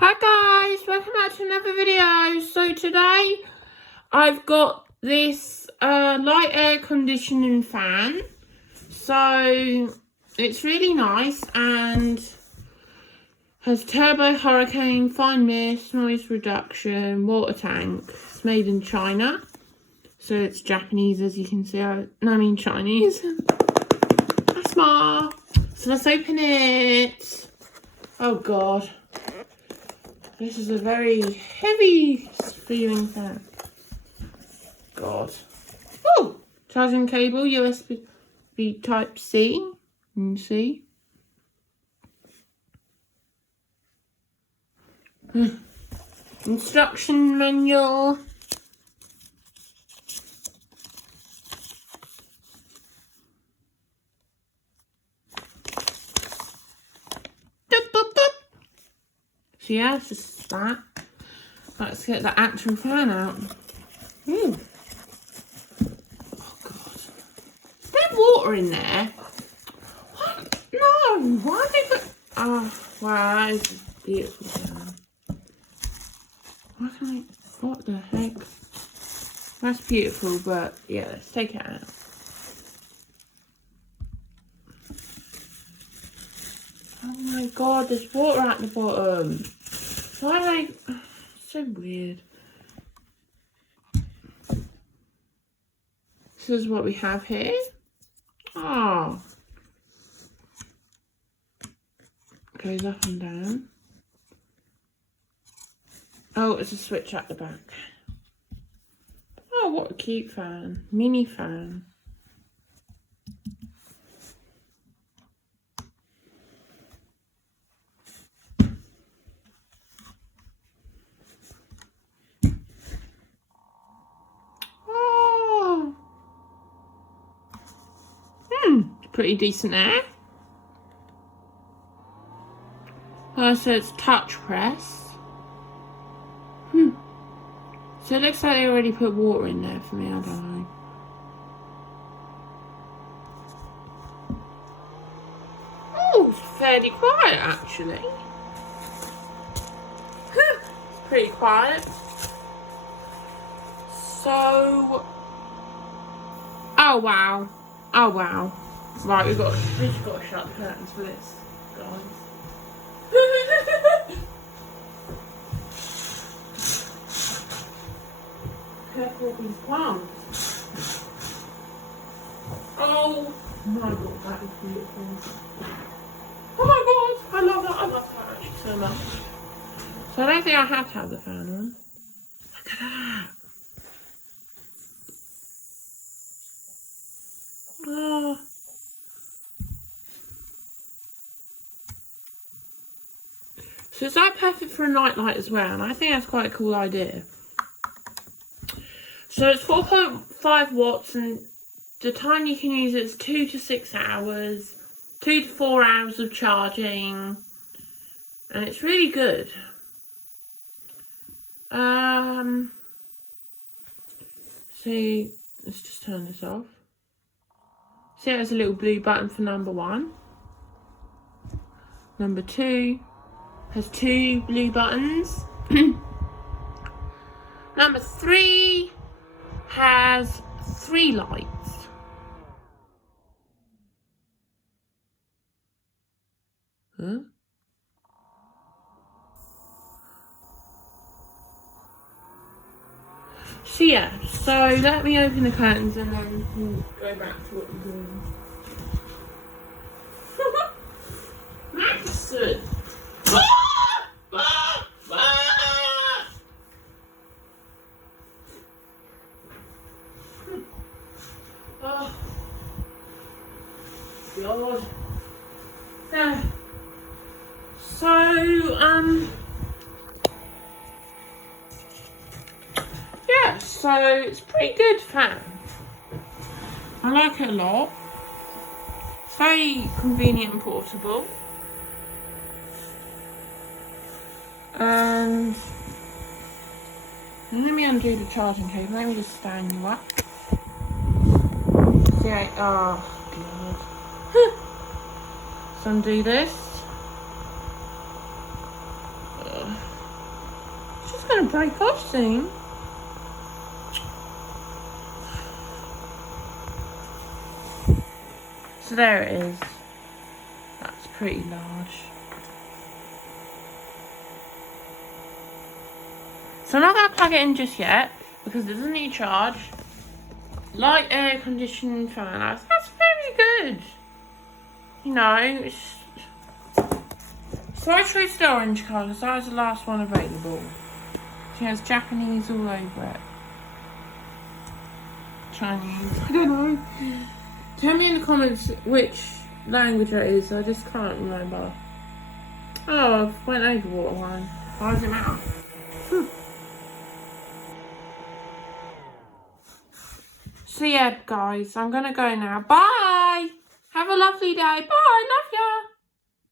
Hi guys, welcome back to another video. So today I've got this light air conditioning fan. So it's really nice and has turbo hurricane, fine mist, noise reduction, water tank. It's made in China. So it's Japanese, as you can see. Chinese. That's smart. So let's open it. Oh god. This is a very heavy feeling fan. God. Oh! Charging cable, USB type C. You can see. Instruction manual. So yeah, it's just that. Let's get the actual fan out. Oh god. Is there water in there? What? No, why did they put... Oh, wow, that is a beautiful fan. Why can I... What the heck? That's beautiful, but yeah, let's take it out. Oh my god, there's water at the bottom. Why are they... So weird. This is what we have here. Oh. Goes up and down. Oh, it's a switch at the back. Oh, what a cute fan. Mini fan. Pretty decent there. So it's touch press. So it looks like they already put water in there for me. I don't know. Oh, it's fairly quiet actually. It's pretty quiet. So, oh wow. Oh wow. Right, we've got to shut the curtains for this, guys. Careful with these plants. Oh my god, that is beautiful. Oh my god, I love that. I love that actually so much. So I don't think I have to have the fan on. Look at that. Oh. So it's like perfect for a nightlight as well, and I think that's quite a cool idea. So it's 4.5 watts, and the time you can use it is 2 to 6 hours, 2 to 4 hours of charging, and it's really good. See, let's just turn this off. See, there's a little blue button for number 1. Number 2 has 2 blue buttons. Number 3 has 3 lights. Huh? So yeah, so let me open the curtains and then we'll go back to what we're doing. Madison! Oh, God. Yeah. Yeah, so it's pretty good fan. I like it a lot. It's very convenient and portable. And let me undo the charging cable. Let me just stand you up. Yeah, oh god. So undo this. She's going to break off soon. So there it is. That's pretty large. So I'm not going to plug it in just yet because it doesn't need charge. Light air conditioning fan. That's very good. You know, so I chose the orange colour because that was the last one available. She has Japanese all over it. Chinese. I don't know. Tell me in the comments which language it is. I just can't remember. Oh, I went over waterline. Why does it matter? So yeah, guys, I'm gonna go now. Bye. Have a lovely day. Bye. Love ya.